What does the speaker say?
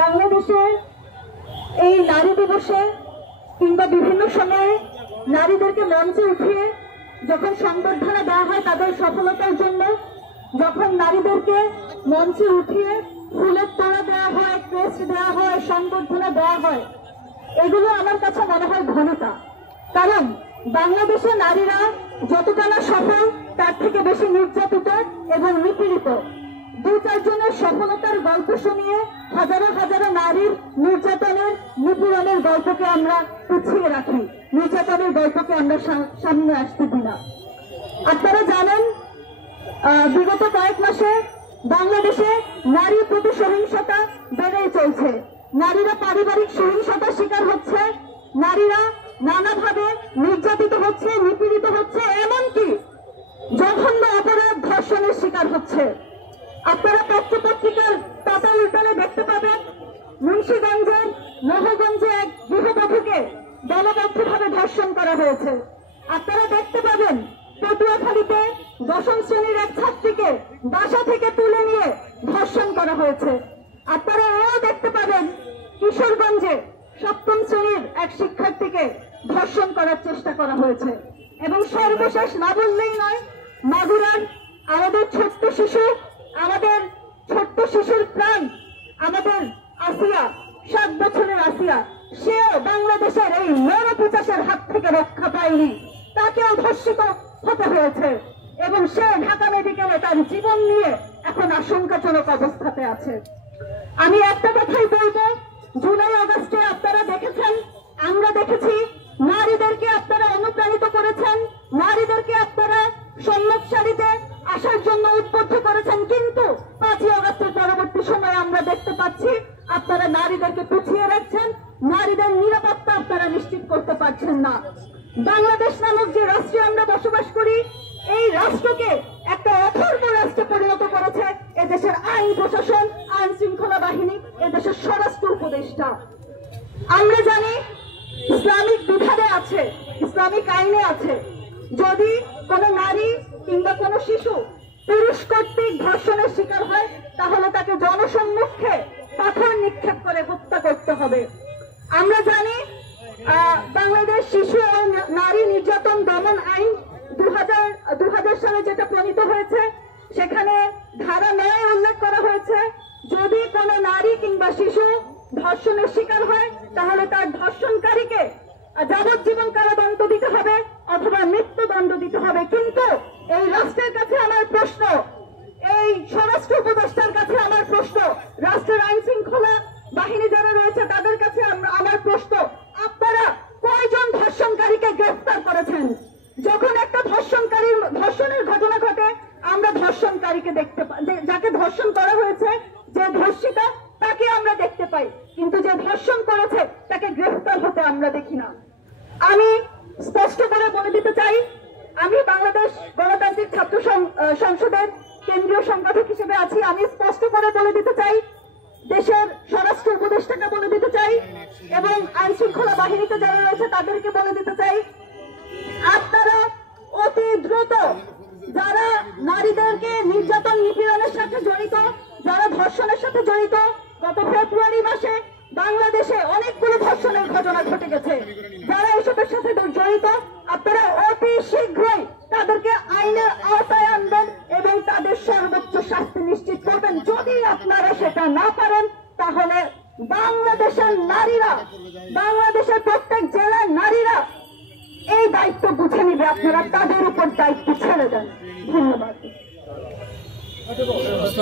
বাংলাদেশে এই নারী দিবসে কিংবা বিভিন্ন সময়ে নারীদেরকে মঞ্চে উঠিয়ে যখন সংবর্ধনা দেওয়া হয় তাদের সফলতার জন্য, যখন নারীদেরকে মঞ্চে উঠিয়ে ফুলের তোড়া দেওয়া হয়, ক্রেস্ট দেওয়া হয়, সংবর্ধনা দেওয়া হয়, এগুলো আমার কাছে মনে হয় ঘনতা। কারণ বাংলাদেশে নারীরা যতটা না সফল তার থেকে বেশি নির্যাতিত এবং নিপীড়িত। দুই চারজনের সফলতার গল্প শুনিয়ে হাজারো হাজারো নারীর নির্যাতনের, নিপীড়নের গল্পকে আমরা পিছিয়ে রাখি, নির্যাতনের গল্পকে আমরা সামনে আসতে দিই না। আপনারা জানেন, বিগত কয়েক মাসে বাংলাদেশে নারীর প্রতি সহিংসতা বেড়েই চলছে। নারীরা পারিবারিক সহিংসতার শিকার হচ্ছে, নারীরা নানাভাবে নির্যাতিত হচ্ছে, নিপীড়িত হচ্ছে, এমনকি জঘন্য অপরাধ, ধর্ষণের শিকার হচ্ছে। আপনারা পত্রপত্রিকার পাতা উল্টালে দেখতে পাবেন মুন্সিগঞ্জের মোহগঞ্জে এক গৃহবধূকে দলবদ্ধভাবে ধর্ষণ করা হয়েছে। আপনারা দেখতে পাবেন পটুয়াখালীতে 10ম শ্রেণীর এক ছাত্রীকে বাসা থেকে তুলে নিয়ে ধর্ষণ করা হয়েছে। আপনারা এও দেখতে পাবেন কিশোরগঞ্জে 7ম শ্রেণীর এক শিক্ষার্থীকে ধর্ষণ করার চেষ্টা করা হয়েছে। এবং সর্বশেষ না বললেই নয়, মাগুরার আমাদের ছোট্ট শিশুর প্রাণ, আমাদের আসিয়া, 7 বছরের আসিয়া, সেও বাংলাদেশের এই নরপিচাসের হাত থেকে রক্ষা পায়নি, তাকেও ধর্ষিত হতে হয়েছে এবং সে ঢাকা মেডিকেলে তার জীবন নিয়ে এখন আশঙ্কাজনক অবস্থাতে আছে। আমি একটা কথাই বলবো, জুলাই আগস্টে আপনারা দেখেছেন, আমরা দেখেছি, নারীদেরকে আপনারা অনুপ্রাণিত করেছেন, নারীদেরকে আপনারা সম্মুখ সারিতে আসার জন্য উদ্বুদ্ধ করেছেন, কিন্তু 5ই আগস্টের পরবর্তী সময়ে আমরা দেখতে পাচ্ছি আপনারা নারীদেরকে পিছিয়ে রাখছেন, নারীদের নিরাপত্তা আপনারা নিশ্চিত করতে পারছেন না। বাংলাদেশ নামক যে রাষ্ট্রে আমরা বসবাস করি, এই রাষ্ট্রকে একটা অথর্ব রাষ্ট্রে পরিণত করেছে এদেশের আইন প্রশাসন, আইন শৃঙ্খলা বাহিনী, এদেশের স্বরাষ্ট্র উপদেষ্টা। আমরা জানি ইসলামিক বিধানে আছে, ইসলামিক আইনে আছে, যদি কোনো নারী কিংবা কোনো শিশু পুরুষ কর্তৃক ধর্ষণের শিকার হয় তাহলে তাকে জনসম্মুখে পাথর নিক্ষেপ করে হত্যা করতে হবে। আমরা জানি বাংলাদেশ শিশু ও নারী নির্যাতন দমন আইন 2000 সালে যেটা প্রণীত হয়েছে, সেখানে ধারা 9 উল্লেখ করা হয়েছে, যদি কোনো নারী কিংবা শিশু ধর্ষণের শিকার হয় তাহলে তার ধর্ষণকারীকে যাবজ্জীবন কারাদণ্ড দিতে হবে অথবা মৃত্যুদণ্ড দিতে হবে। কিন্তু এই রাষ্ট্রের কাছে আমার প্রশ্ন, এই স্বরাষ্ট্র উপদেষ্টার কাছে আমার প্রশ্ন, রাষ্ট্রের আইন শৃঙ্খলা বাহিনী যারা রয়েছে তাদের কাছে আমার প্রশ্ন, আপনারা কয়জন ধর্ষণকারীকে গ্রেফতার করেছেন? যখন একটা ধর্ষণের ঘটনা ঘটে, আমরা ধর্ষণকারীকে দেখতে পাই, যাকে ধর্ষণ করা হয়েছে, যে ধর্ষিতা তাকে আমরা দেখতে পাই, কিন্তু যে ধর্ষণ করেছে তাকে গ্রেফতার হতে আমরা দেখি না। আমি স্পষ্ট করে বলে দিতে চাই, আমি বাংলাদেশ গণতান্ত্রিক ছাত্র সংসদের কেন্দ্রীয় সংগঠক হিসেবে আছি, আমি স্পষ্ট করে বলে দিতে চাই, দেশের স্বরাষ্ট্র উপদেষ্টাকে বলে দিতে চাই এবং আইন শৃঙ্খলা বাহিনীতে যারা রয়েছে তাদেরকে বলে দিতে চাই, আপনারা অতি দ্রুত যারা নারীদেরকে নির্যাতন নিপীড়নের সাথে জড়িত, যারা ধর্ষণের সাথে জড়িত, গত ফেব্রুয়ারি মাসে বাংলাদেশে অনেকগুলো ধর্ষণের ঘটনা ঘটে গেছে, যারা এসবের সাথে জড়িত আপনারা অতি শীঘ্রই তাদেরকে আইনের আওতায় আনবেন এবং তাদের সর্বোচ্চ শাস্তি নিশ্চিত করবেন। যদি আপনারা সেটা না পারেন তাহলে বাংলাদেশের নারীরা, বাংলাদেশের প্রত্যেক জেলার নারীরা এই দায়িত্ব বুঝে নিবে, আপনারা তাদের উপর দায়িত্ব ছেড়ে দেন। ধন্যবাদ।